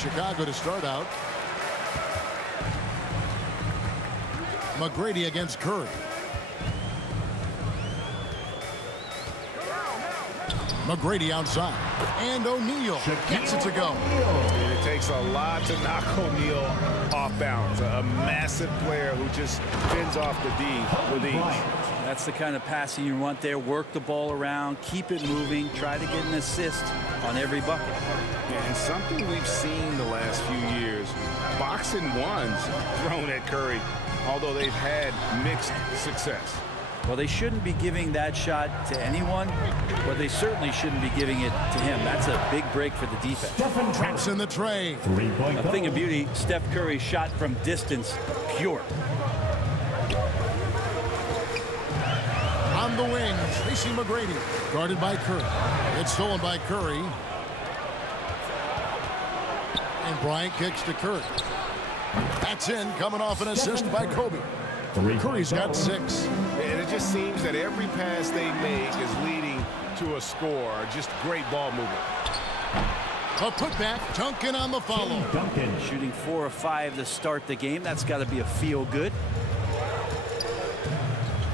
Chicago to start out. McGrady against Curry. McGrady outside. And O'Neal gets it to go. It takes a lot to knock O'Neal off balance. A massive player who just fends off the D with ease. That's the kind of passing you want there. Work the ball around, keep it moving, try to get an assist on every bucket. Yeah, and something we've seen the last few years, boxing ones thrown at Curry, although they've had mixed success. Well, they shouldn't be giving that shot to anyone, but they certainly shouldn't be giving it to him. That's a big break for the defense. Traps in the tray. A thing of beauty, Steph Curry's shot from distance, pure. On the wing, Tracy McGrady, guarded by Curry. It's stolen by Curry. And Bryant kicks to Curry. That's in, coming off an assist by Kobe. Curry's got 6. And it just seems that every pass they make is leading to a score. Just great ball movement. A putback, Duncan on the follow. Duncan shooting 4 of 5 to start the game. That's got to be a feel good.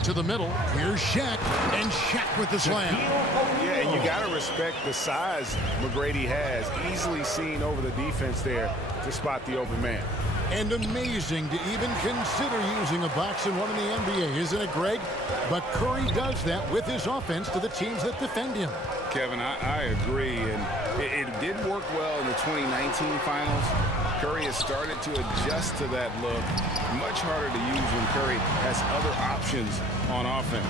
To the middle, here's Shaq, and Shaq with the slam. Yeah, and you got to respect the size McGrady has. Easily seen over the defense there to spot the open man. And amazing to even consider using a box and one in the NBA, isn't it, Greg? But Curry does that with his offense to the teams that defend him. Kevin, I agree, and it did work well in the 2019 finals. Curry has started to adjust to that look. Much harder to use when Curry has other options on offense.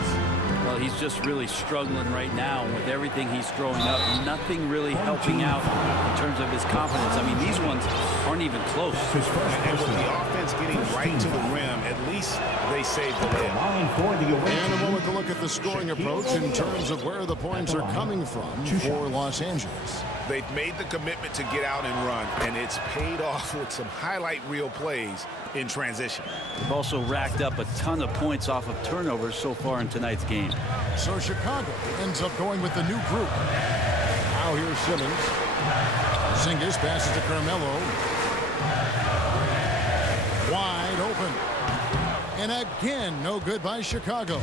Well, he's just really struggling right now with everything he's throwing up. Nothing really helping out in terms of his confidence. I mean, these ones aren't even close. And with the offense getting right to the rim, at least they saved the lid. And a moment to look at the scoring approach in terms of where the points are coming from for Los Angeles. They've made the commitment to get out and run, and it's paid off with some highlight reel plays in transition. They've also racked up a ton of points off of turnovers so far in tonight's game. So Chicago ends up going with the new group. Now here's Simmons. Zingis passes to Carmelo. Wide open. And again, no good by Chicago.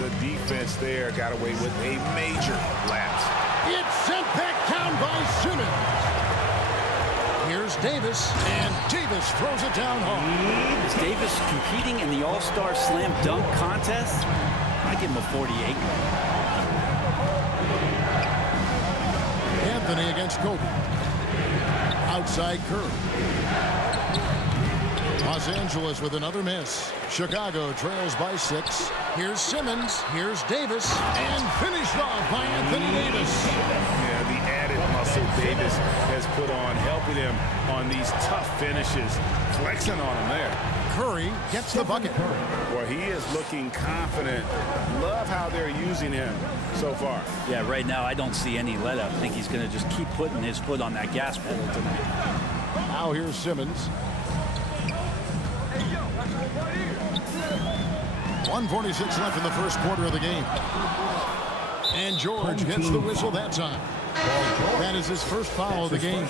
The defense there got away with a major lapse. It's sent back down by Simmons. Here's Davis, and Davis throws it down hard. Is Davis competing in the All-Star Slam Dunk contest? I give him a 48. Anthony against Kobe. Outside Curry. Los Angeles with another miss. Chicago trails by 6. Here's Simmons. Here's Davis. And finished off by Anthony Davis. Yeah, the added muscle Davis has put on, helping him on these tough finishes. Flexing on him there. Curry gets the bucket. Well, he is looking confident. Love how they're using him so far. Yeah, right now I don't see any let up. I think he's going to just keep putting his foot on that gas pedal tonight. Now here's Simmons. 1:46 left in the first quarter of the game. And George gets the whistle that time. That is his first foul of the game.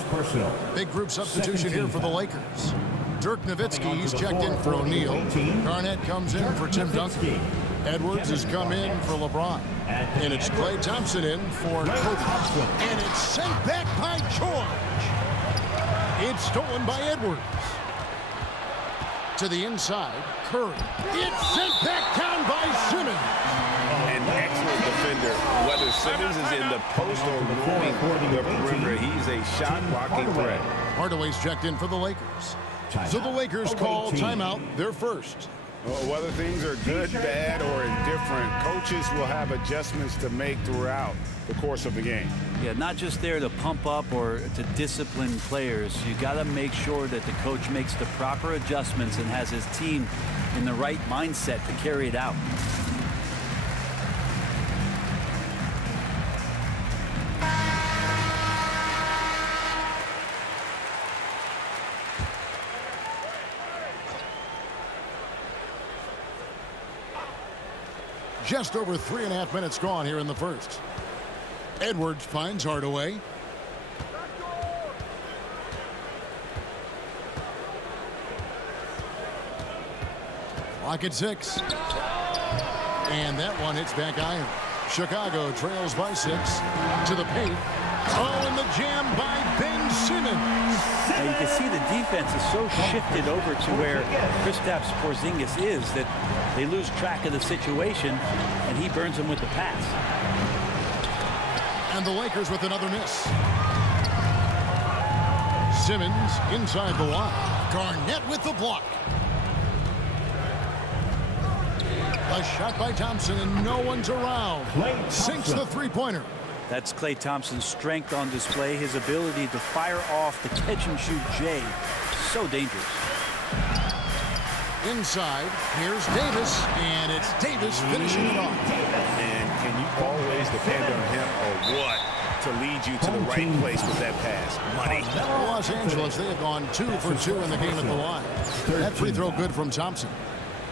Big group substitution here for the Lakers. Dirk Nowitzki's checked in for O'Neal. Garnett comes in for Tim Duncan. Edwards has come in for LeBron. And it's Klay Thompson in for Kobe. And it's sent back by George. It's stolen by Edwards. To the inside, Curry. It's sent back down by Simmons. An excellent defender. Whether Simmons is in the post or moving the perimeter, he's a shot-blocking threat. Hardaway's checked in for the Lakers. So the Lakers call timeout, their first. Whether things are good, bad, or indifferent, coaches will have adjustments to make throughout the course of the game. Yeah, not just there to pump up or to discipline players. You got to make sure that the coach makes the proper adjustments and has his team in the right mindset to carry it out. Just over 3.5 minutes gone here in the first. Edwards finds Hardaway. Clock at 6. And that one hits back iron. Chicago trails by 6 to the paint. Oh, and the jam by Ben Simmons. Now you can see the defense is so shifted over to where Kristaps Porzingis is that they lose track of the situation, and he burns them with the pass. And the Lakers with another miss. Simmons inside the line. Garnett with the block. A shot by Thompson, and no one's around. Sinks the three-pointer. That's Klay Thompson's strength on display, his ability to fire off the catch-and-shoot J. So dangerous. Inside, here's Davis, and it's Davis finishing it off. And can you always depend on him or what to lead you to the right place with that pass? Money. Los Angeles, they have gone 2 for 2 in the game at the line. That free throw good from Thompson.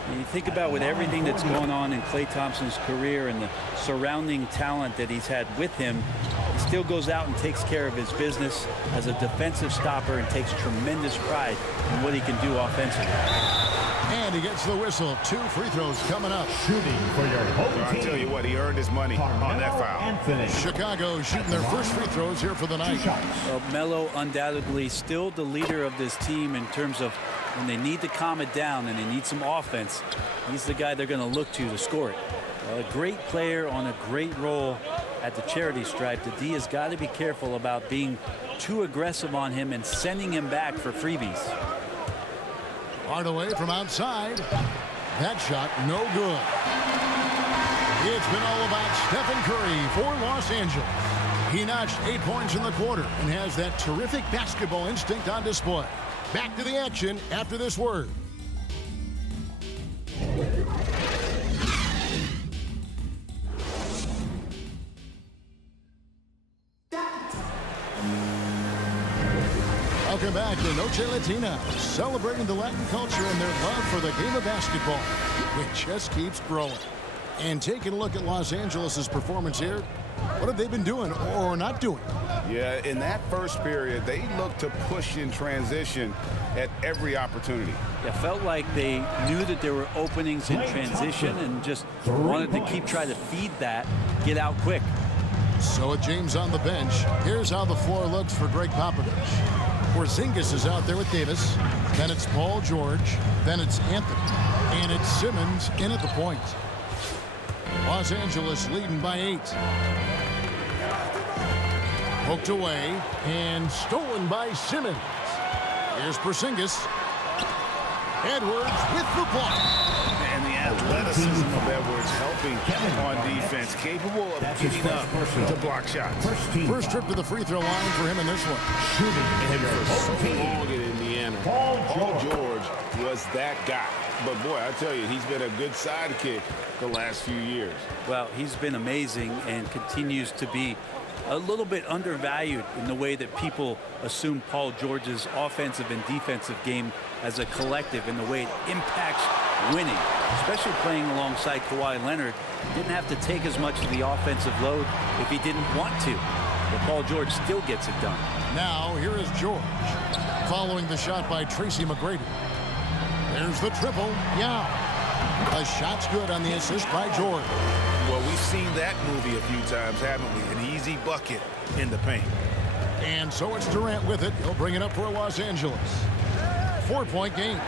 And you think about with everything that's going on in Klay Thompson's career and the surrounding talent that he's had with him, he still goes out and takes care of his business as a defensive stopper and takes tremendous pride in what he can do offensively. And he gets the whistle. 2 free throws coming up. Shooting for your home team. I'll tell you what, he earned his money on that foul. Chicago shooting their first free throws here for the night. Well, Melo undoubtedly still the leader of this team in terms of when they need to calm it down and they need some offense. He's the guy they're going to look to score it. A great player on a great role at the charity stripe. The D has got to be careful about being too aggressive on him and sending him back for freebies. Hardaway from outside. That shot no good. It's been all about Stephen Curry for Los Angeles. He notched 8 points in the quarter and has that terrific basketball instinct on display. Back to the action after this word. Welcome back to Noche Latina, celebrating the Latin culture and their love for the game of basketball, which just keeps growing. And taking a look at Los Angeles' performance here, what have they been doing or not doing? Yeah, in that first period, they looked to push in transition at every opportunity. It felt like they knew that there were openings in transition and just wanted to keep trying to feed that, get out quick. So with James on the bench, here's how the floor looks for Greg Popovich. Porzingis is out there with Davis. Then it's Paul George. Then it's Anthony. And it's Simmons in at the point. Los Angeles leading by 8. Poked away and stolen by Simmons. Here's Porzingis. Edwards with the block. And the athleticism of Edwards helping on defense, capable of getting up to block shots. First trip to the free throw line for him in this one. And for so long in Indiana, Paul George was that guy. But boy, I tell you, he's been a good sidekick the last few years. Well, he's been amazing and continues to be a little bit undervalued in the way that people assume Paul George's offensive and defensive game as a collective and the way it impacts winning, especially playing alongside Kawhi Leonard. Didn't have to take as much of the offensive load if he didn't want to. But Paul George still gets it done. Now here is George following the shot by Tracy McGrady. There's the triple. Yeah. The shot's good on the assist by George. Well, we've seen that movie a few times, haven't we? An easy bucket in the paint. And so it's Durant with it. He'll bring it up for Los Angeles. 4-point game.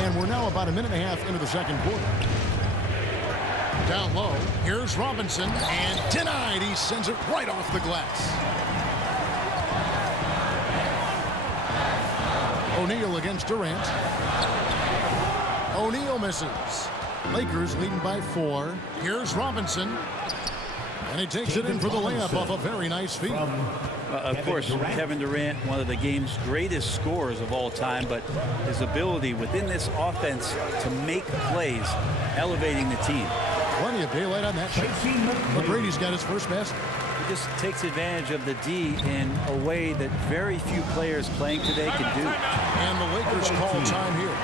And we're now about a minute and a half into the second quarter. Down low, here's Robinson, and denied. He sends it right off the glass. O'Neal against Durant. O'Neal misses. Lakers leading by 4. Here's Robinson. And he takes it in for the layup off a very nice feed. Of course, Kevin Durant, one of the game's greatest scorers of all time, but his ability within this offense to make plays, elevating the team. Plenty of daylight on that shot. McGrady's got his first basket. He just takes advantage of the D in a way that very few players playing today can do. And the Lakers call time here.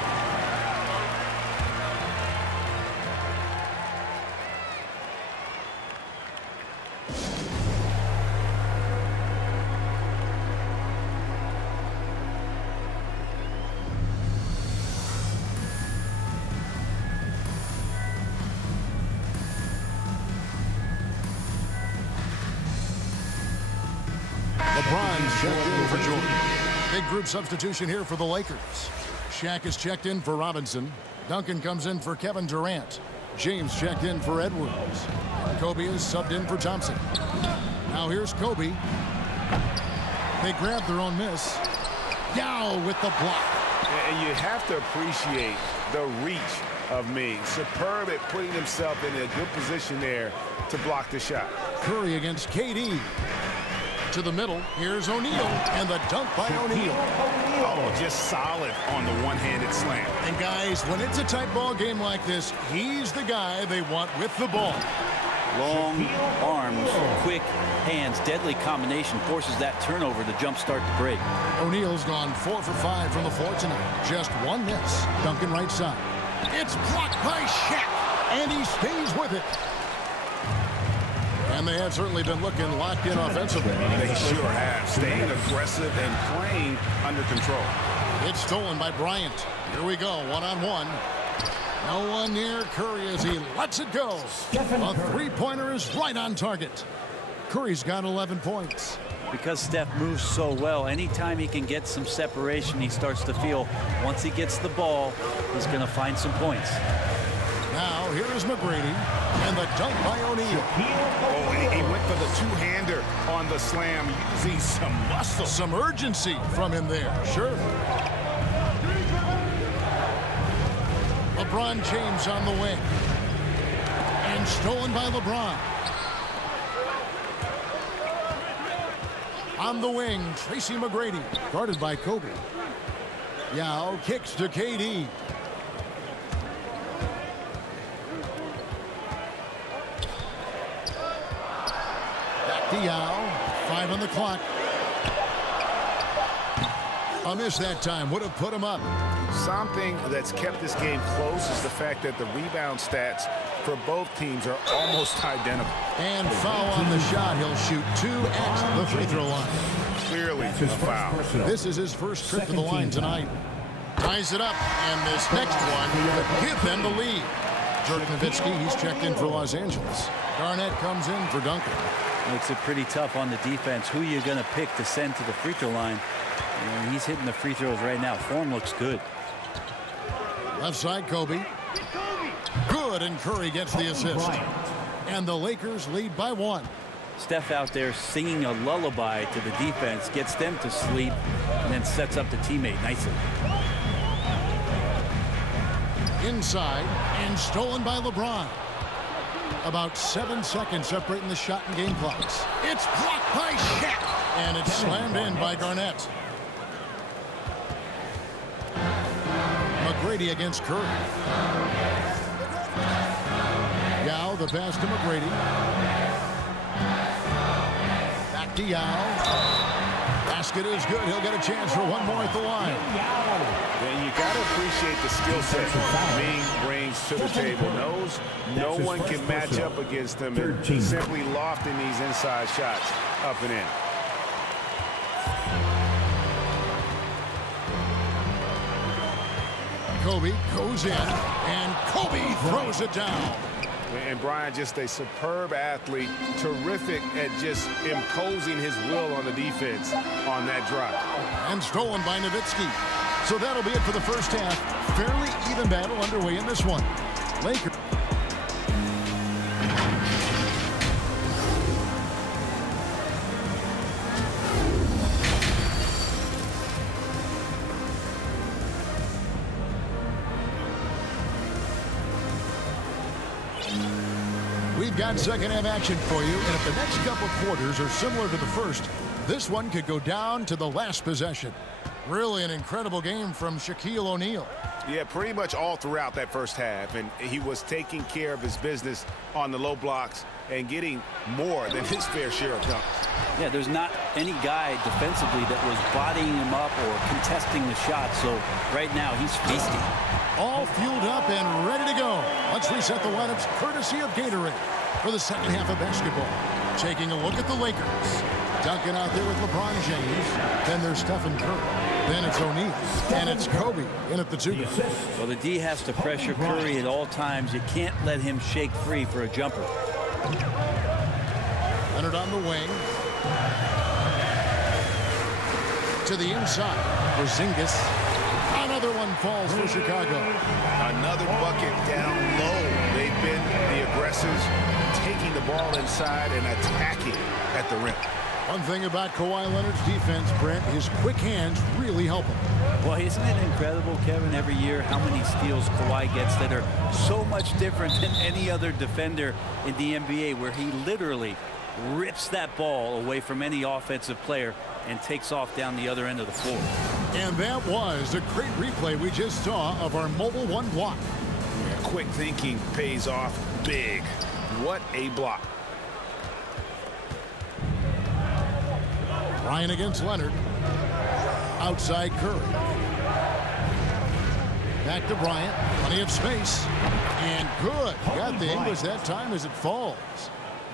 LeBron's checked in for Jordan. Big group substitution here for the Lakers. Shaq is checked in for Robinson. Duncan comes in for Kevin Durant. James checked in for Edwards. And Kobe is subbed in for Thompson. Now here's Kobe. They grab their own miss. Yao with the block. And you have to appreciate the reach of Ming. Superb at putting himself in a good position there to block the shot. Curry against KD. To the middle. Here's O'Neal. And the dunk by O'Neal. Oh, just solid on the one-handed slam. And guys, when it's a tight ball game like this, he's the guy they want with the ball. Long arms, quick hands, deadly combination forces that turnover to jumpstart the break. O'Neal's gone 4 for 5 from the floor tonight. Just one miss. Duncan right side. It's blocked by Shaq, and he stays with it. And they have certainly been looking locked in offensively. They sure have. Staying aggressive and playing under control. It's stolen by Bryant. Here we go, one-on-one. No one near Curry as he lets it go. A three-pointer is right on target. Curry's got 11 points. Because Steph moves so well, anytime he can get some separation, he starts to feel once he gets the ball, he's going to find some points. Now, here is McGrady, and the dunk by O'Neal. Oh, he went for the two-hander on the slam, using some muscle. Some urgency from him there, sure. LeBron James on the wing. And stolen by LeBron. On the wing, Tracy McGrady, guarded by Kobe. Yao kicks to KD. Back to Yao. 5 on the clock. A miss that time. Would have put him up. Something that's kept this game close is the fact that the rebound stats for both teams are almost identical. And foul on the shot. He'll shoot 2 at the free throw line. Clearly a foul. This is his first trip to the line tonight. Ties it up, and this next one will give them the lead. Dirk Nowitzki, he's checked in for Los Angeles. Garnett comes in for Duncan. Makes it pretty tough on the defense. Who are you going to pick to send to the free throw line? And he's hitting the free throws right now. Form looks good. Left side, Kobe. Good, and Curry gets the assist. And the Lakers lead by 1. Steph out there singing a lullaby to the defense, gets them to sleep, and then sets up the teammate nicely. Inside, and stolen by LeBron. About 7 seconds separating the shot and game clocks. It's blocked by Shaq, and it's slammed in by Garnett. McGrady against Curry. Yao, the pass to McGrady. Back to Yao. Basket is good. He'll get a chance for one more at the line. And you got to appreciate the skill set Ming brings to the table. Knows no one can match up against him, and simply lofting these inside shots up and in. Kobe goes in, and Kobe throws it down. And Brian, just a superb athlete, terrific at just imposing his will on the defense on that drive. And stolen by Nowitzki. So that'll be it for the first half. Fairly even battle underway in this one. Lakers. We've got second half action for you, and if the next couple quarters are similar to the first, this one could go down to the last possession. Really an incredible game from Shaquille O'Neal. Yeah, pretty much all throughout that first half, and he was taking care of his business on the low blocks and getting more than his fair share of dunks. Yeah, there's not any guy defensively that was bodying him up or contesting the shot, so right now he's feasting. All fueled up and ready to go. Let's reset the lineups courtesy of Gatorade for the second half of basketball. Taking a look at the Lakers. Duncan out there with LeBron James. Then there's Stephen Curry. Then it's O'Neal. And it's Kobe in at the 2. Well, the D has to pressure Curry at all times. You can't let him shake free for a jumper. Leonard on the wing. To the inside. Porzingis. Another one falls for Chicago. Another bucket down low. They've been the aggressors, taking the ball inside and attacking at the rim. One thing about Kawhi Leonard's defense, Brent, his quick hands really help him. Well, isn't it incredible, Kevin, every year how many steals Kawhi gets that are so much different than any other defender in the NBA, where he literally rips that ball away from any offensive player and takes off down the other end of the floor. And that was a great replay we just saw of our Mobile One block. Yeah, quick thinking pays off big. What a block. Ryan against Leonard. Outside Curry. Back to Bryant. Plenty of space. And good. Got the English that time as it falls.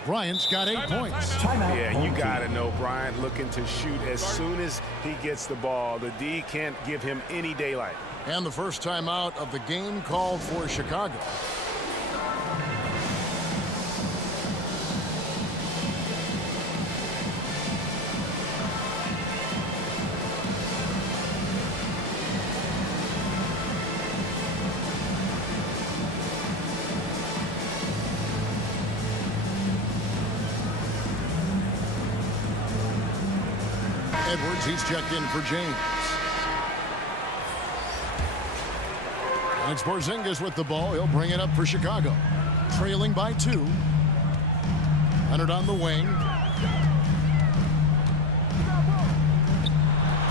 Bryant's got 8 points. Yeah, you got to know Bryant looking to shoot as soon as he gets the ball. The D can't give him any daylight. And the first timeout of the game called for Chicago. Edwards, he's checked in for James. And it's Porzingis with the ball. He'll bring it up for Chicago. Trailing by 2. Leonard on the wing.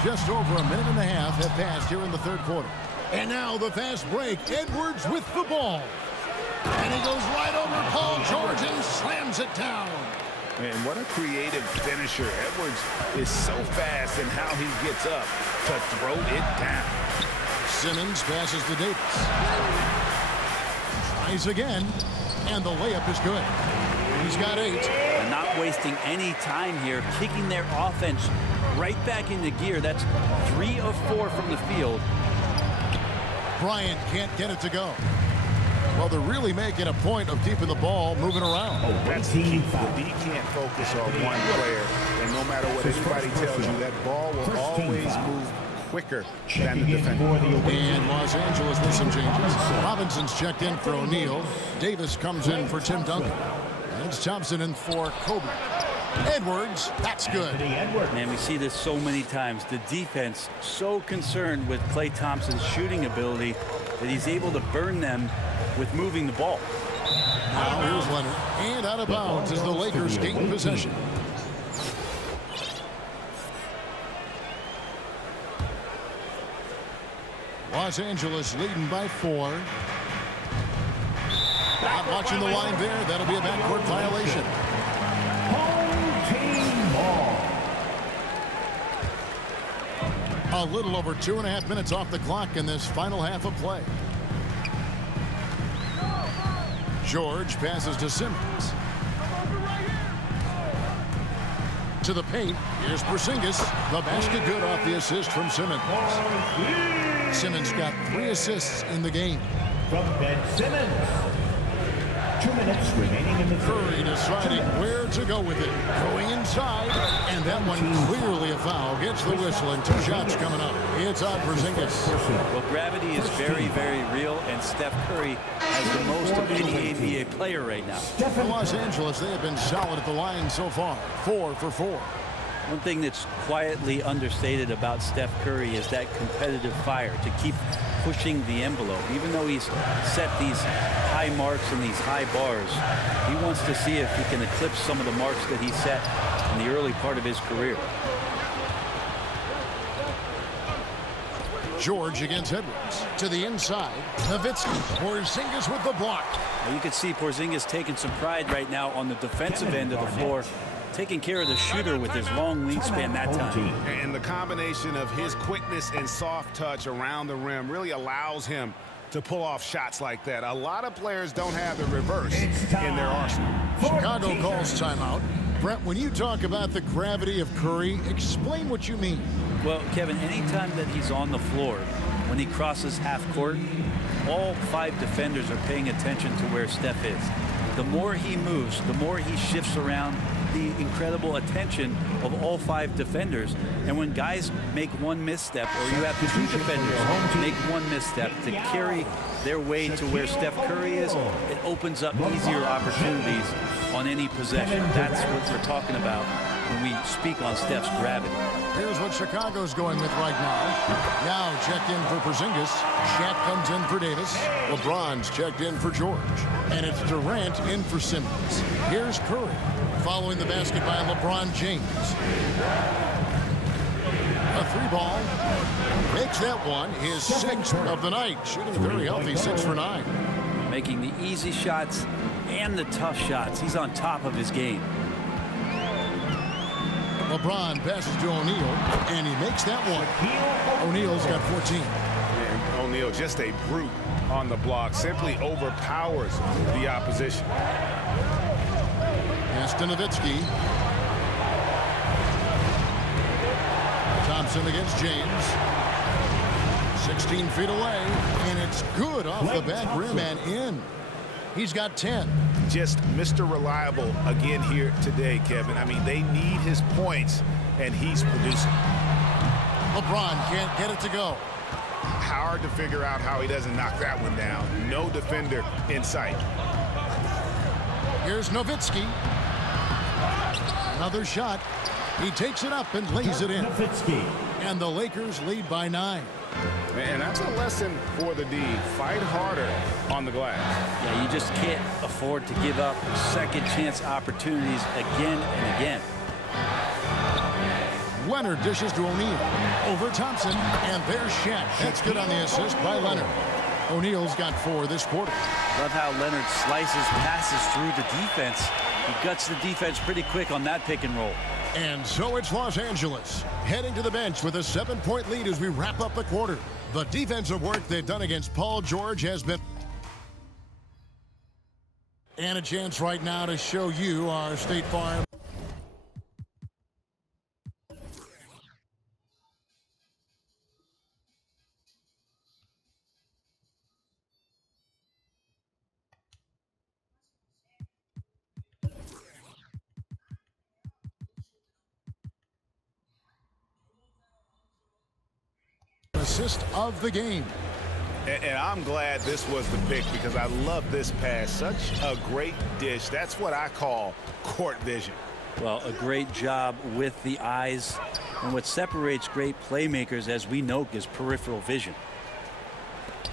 Just over a minute and a half have passed here in the third quarter. And now the fast break. Edwards with the ball. And he goes right over Paul George and slams it down. And what a creative finisher. Edwards is so fast in how he gets up to throw it down. Simmons passes to Davis. Tries again, and the layup is good. He's got 8. And not wasting any time here, kicking their offense right back into gear. That's 3 of 4 from the field. Bryant can't get it to go. Well, they're really making a point of keeping the ball moving around. That's the key. The D can't focus on one player, and no matter what anybody tells you, that ball will always move quicker than the defender. And Los Angeles with some changes. Robinson's checked in for O'Neal. Davis comes in for Tim Duncan. And it's Thompson in for Kobe. Edwards, that's good. Man, we see this so many times. The defense so concerned with Klay Thompson's shooting ability that he's able to burn them with moving the ball. Now here's Leonard. And out of bounds as the Lakers gain possession. Los Angeles leading by 4. Not watching the line there. That'll be a backcourt violation. A little over 2.5 minutes off the clock in this final half of play. George passes to Simmons. To the paint. Here's Porzingis. The basket good off the assist from Simmons. Simmons got 3 assists in the game. From Ben Simmons. 2 minutes remaining in the Curry deciding where to go with it. Going inside. And that one clearly a foul. Gets the whistle and 2 shots coming up. It's on Porzingis. Well, gravity is very, very real, and Steph Curry has the most of any NBA player right now. For Los Angeles, they have been solid at the line so far. 4 for 4. One thing that's quietly understated about Steph Curry is that competitive fire to keep pushing the envelope. Even though he's set these high marks and these high bars, he wants to see if he can eclipse some of the marks that he set in the early part of his career. George against Edwards. To the inside. Nowitzki. Porzingis with the block. Well, you can see Porzingis taking some pride right now on the defensive end of the floor, taking care of the shooter with his long wingspan that time. And the combination of his quickness and soft touch around the rim really allows him to pull off shots like that. A lot of players don't have the reverse in their arsenal. Chicago calls timeout. Brent, when you talk about the gravity of Curry, explain what you mean. Well, Kevin, anytime that he's on the floor, when he crosses half court, all 5 defenders are paying attention to where Steph is. The more he moves, the more he shifts around the incredible attention of all 5 defenders. And when guys make one misstep, or you have 2 defenders make one misstep to carry their way to where Steph Curry is, it opens up easier opportunities on any possession. That's what we're talking about when we speak on Steph's gravity. Here's what Chicago's going with right now. Yao checked in for Porzingis. Shaq comes in for Davis. LeBron's checked in for George. And it's Durant in for Simmons. Here's Curry following the basket by LeBron James. A 3-ball. Makes that one his 6th of the night. Shooting very healthy, 6 for 9. Making the easy shots and the tough shots. He's on top of his game. LeBron passes to O'Neal, and he makes that one. O'Neal's got 14. And O'Neal, just a brute on the block, simply overpowers the opposition. Pass to Nowitzki. Thompson against James. 16 feet away, and it's good off the back rim and in. He's got 10. Just Mr. Reliable again here today, Kevin. I mean, they need his points, and he's producing. LeBron can't get it to go. Hard to figure out how he doesn't knock that one down. No defender in sight. Here's Nowitzki. Another shot. He takes it up and lays it in. And the Lakers lead by 9. And that's a lesson for the D. Fight harder on the glass. Yeah, you just can't afford to give up second chance opportunities again and again. Leonard dishes to O'Neal. Over Thompson, and there's Shaq. That's good on the assist by Leonard. O'Neal's got 4 this quarter. Love how Leonard slices passes through the defense. He guts the defense pretty quick on that pick and roll. And so it's Los Angeles heading to the bench with a 7-point lead as we wrap up the quarter. The defensive work they've done against Paul George has been... And a chance right now to show you our State Farm. Assist of the game. And I'm glad this was the pick because I love this pass. Such a great dish. That's what I call court vision. Well, a great job with the eyes. And what separates great playmakers, as we know, is peripheral vision.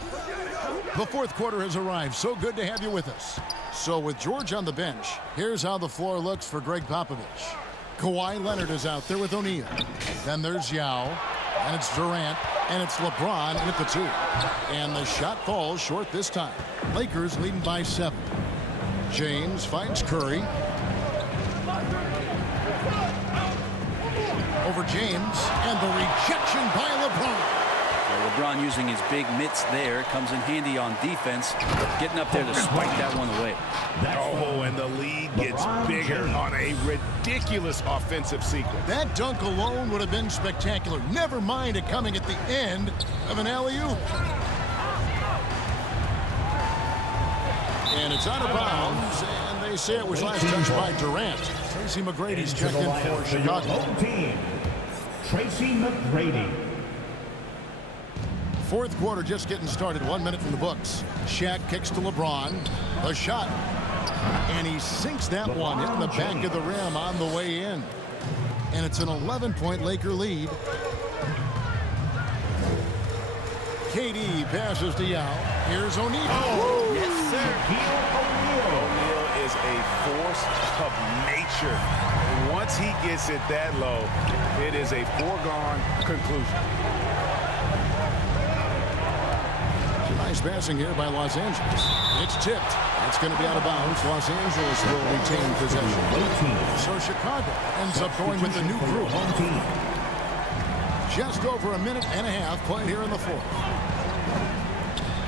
The 4th quarter has arrived. So good to have you with us. So with George on the bench, here's how the floor looks for Greg Popovich. Kawhi Leonard is out there with O'Neal. Then there's Yao. And it's Durant, and it's LeBron at the 2. And the shot falls short this time. Lakers leading by 7. James finds Curry. Over James, and the rejection by LeBron. Well, LeBron using his big mitts there comes in handy on defense, getting up there to spike that one away. Oh, and the lead gets bigger on a ridiculous offensive sequence. That dunk alone would have been spectacular. Never mind it coming at the end of an alley-oop. And it's out of bounds, and they say it was last touched by Durant. Tracy McGrady's checked in for Chicago. Home team, Tracy McGrady. 4th quarter just getting started. 1 minute from the books. Shaq kicks to LeBron. A shot. And he sinks that one, hitting the back of the rim on the way in. And it's an 11-point Laker lead. KD passes to Yao. Here's O'Neal. Oh, yes, sir. O'Neal is a force of nature. Once he gets it that low, it is a foregone conclusion. Nice passing here by Los Angeles. It's tipped. It's going to be out of bounds. Los Angeles will retain possession. So Chicago ends up going with the new group. Just over a minute and a half played here in the 4th.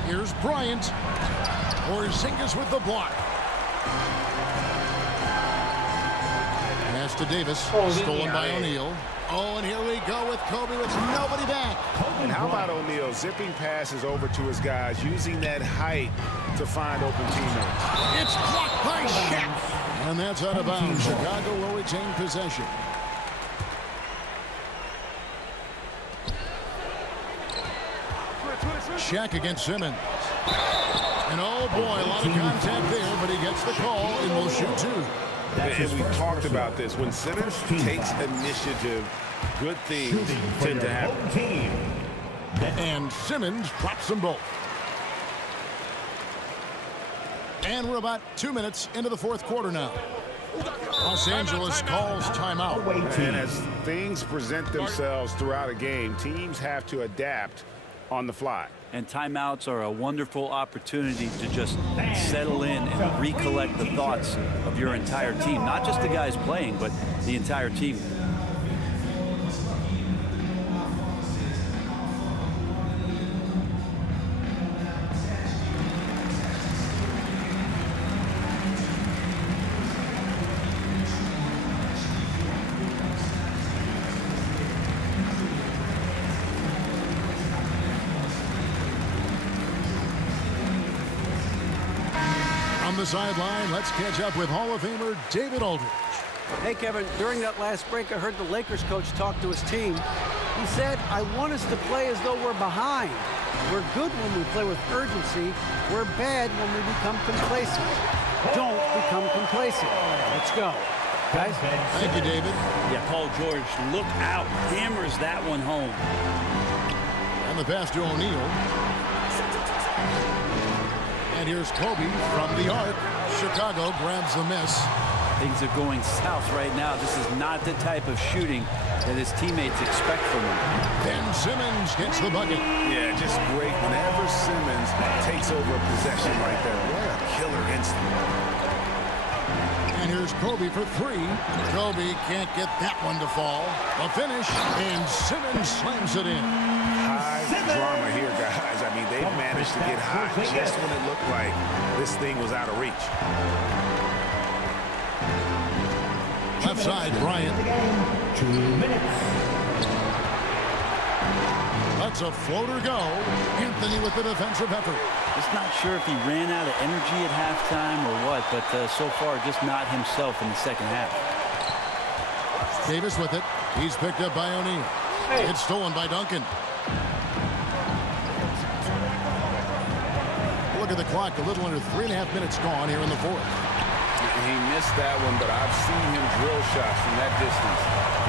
Here's Bryant. Porzingis with the block. Pass to Davis. Stolen by O'Neal. Oh, and here we go with Kobe with nobody back. And how about O'Neal zipping passes over to his guys, using that height to find open teammates. It's blocked by Shaq. And that's out of bounds. Chicago will retain possession. Shaq against Simmons. And oh boy, a lot of contact there, but he gets the call and will shoot two. And we talked about this. When Simmons takes initiative, good things tend to happen. And Simmons drops them both. And we're about 2 minutes into the fourth quarter now. Los Angeles calls timeout. And as things present themselves throughout a game, teams have to adapt on the fly. And timeouts are a wonderful opportunity to just settle in and recollect the thoughts of your entire team. Not just the guys playing, but the entire team. The sideline, let's catch up with Hall of Famer David Aldridge. Hey, Kevin, during that last break, I heard the Lakers coach talk to his team. He said, I want us to play as though we're behind. We're good when we play with urgency. We're bad when we become complacent. Don't become complacent. Let's go. Guys? Thank you, David. Yeah, Paul George, look out. Hammers that one home. And the pass to O'Neal. And here's Kobe from the arc. Chicago grabs the miss. Things are going south right now. This is not the type of shooting that his teammates expect from him. Ben Simmons gets the bucket. Yeah, just great. Whenever Simmons takes over a possession like that, what a killer instinct. And here's Kobe for three. Kobe can't get that one to fall. A finish, and Simmons slams it in. High drama here, guys. I mean, they've managed to get hot just when it looked like this thing was out of reach. Left side, Bryant. 2 minutes. Lets a floater go. Anthony with the defensive effort. Just not sure if he ran out of energy at halftime or what, but so far just not himself in the second half. Davis with it. He's picked up by O'Neal. It's stolen by Duncan. Look at the clock. A little under 3.5 minutes gone here in the fourth. He missed that one, but I've seen him drill shots from that distance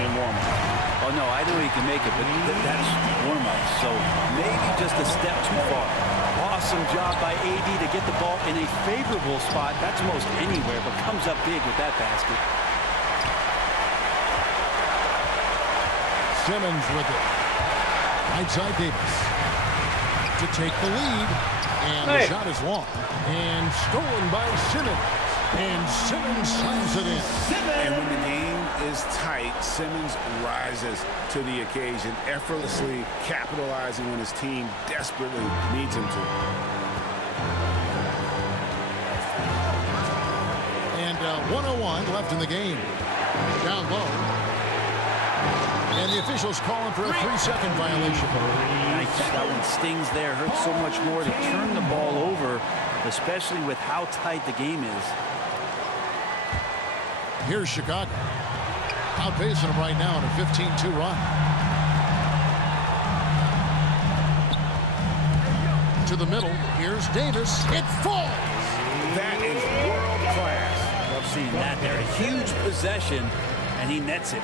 in warm-up. Oh, no, I know he can make it, but that's warm-up, so maybe just a step too far. Awesome job by AD to get the ball in a favorable spot. That's most anywhere, but comes up big with that basket. Simmons with it. Right side Davis to take the lead. And the shot is long. And stolen by Simmons. And Simmons slams it in. And when the game is tight, Simmons rises to the occasion, effortlessly capitalizing when his team desperately needs him to. And 1:01 left in the game. Down low. And the officials calling for a 3-second violation. That one stings there. Hurts so much more to turn the ball over, especially with how tight the game is. Here's Chicago. Outpacing them right now in a 15-2 run. To the middle. Here's Davis. It falls. That is world class. Love seeing that there. A huge possession, and he nets it.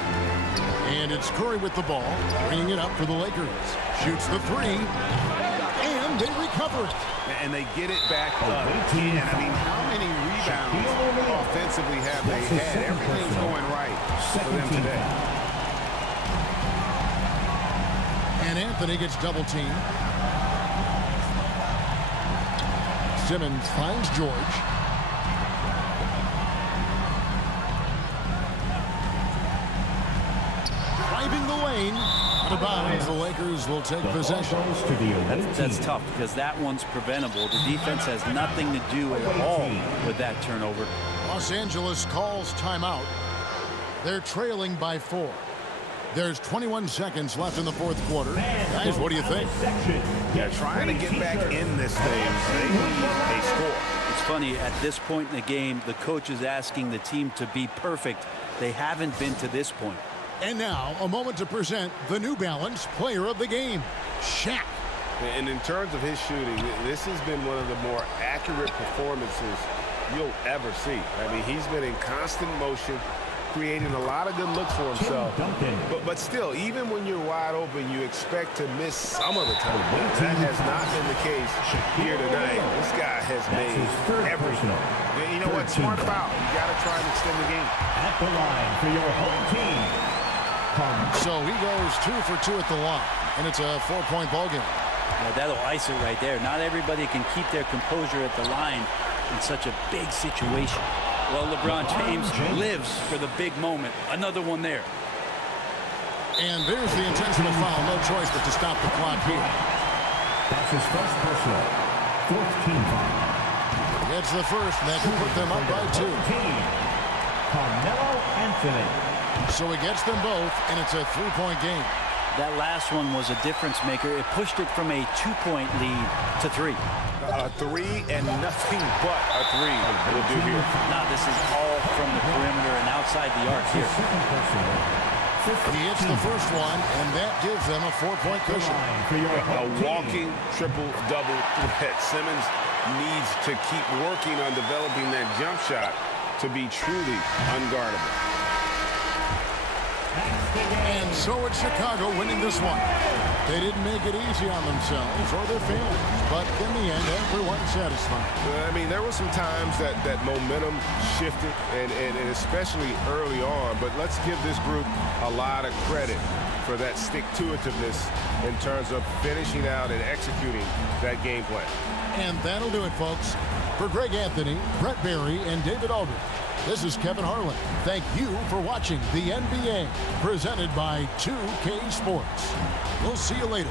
And it's Curry with the ball, bringing it up for the Lakers. Shoots the three, and they recover it. And they get it back up again. I mean, how many rebounds offensively have they had? Everything's going right for them today. And Anthony gets double teamed. Simmons finds George. Driving the lane. Out of bounds, the Lakers will take possession. That's tough because that one's preventable. The defense has nothing to do at all with that turnover. Los Angeles calls timeout. They're trailing by 4. There's 21 seconds left in the fourth quarter. Guys, what do you think? Yeah, trying to get back in this thing. They need a score. It's funny, at this point in the game, the coach is asking the team to be perfect. They haven't been to this point. And now, a moment to present the New Balance Player of the Game, Shaq. And in terms of his shooting, this has been one of the more accurate performances you'll ever see. I mean, he's been in constant motion, creating a lot of good looks for himself. But still, even when you're wide open, you expect to miss some of the time. That has not been the case here tonight. This guy has made everything. You know what? Smart foul. You got to try and extend the game. At the line for your home team. So he goes 2 for 2 at the line, and it's a 4-point ball game. Now that'll ice it right there. Not everybody can keep their composure at the line in such a big situation. Well, LeBron James lives for the big moment. Another one there. And there's the intentional foul. No choice but to stop the clock here. That's his first personal. Fourth team foul. It's the first, and that can put them up by 2. Carmelo Anthony. So he gets them both, and it's a 3-point game. That last one was a difference maker. It pushed it from a 2-point lead to 3. A 3 and nothing but a 3 will do here. Now this is all from the perimeter and outside the arc here. He hits the first one, and that gives them a 4-point cushion. A walking triple-double threat. Simmons needs to keep working on developing that jump shot to be truly unguardable. And so it's Chicago winning this one. They didn't make it easy on themselves or their fans, but in the end, everyone's satisfied. I mean, there were some times that momentum shifted, and especially early on, but let's give this group a lot of credit for that stick-to-itiveness in terms of finishing out and executing that game plan. And that'll do it, folks. For Greg Anthony, Brett Barry, and David Aldridge, this is Kevin Harlan. Thank you for watching the NBA, presented by 2K Sports. We'll see you later.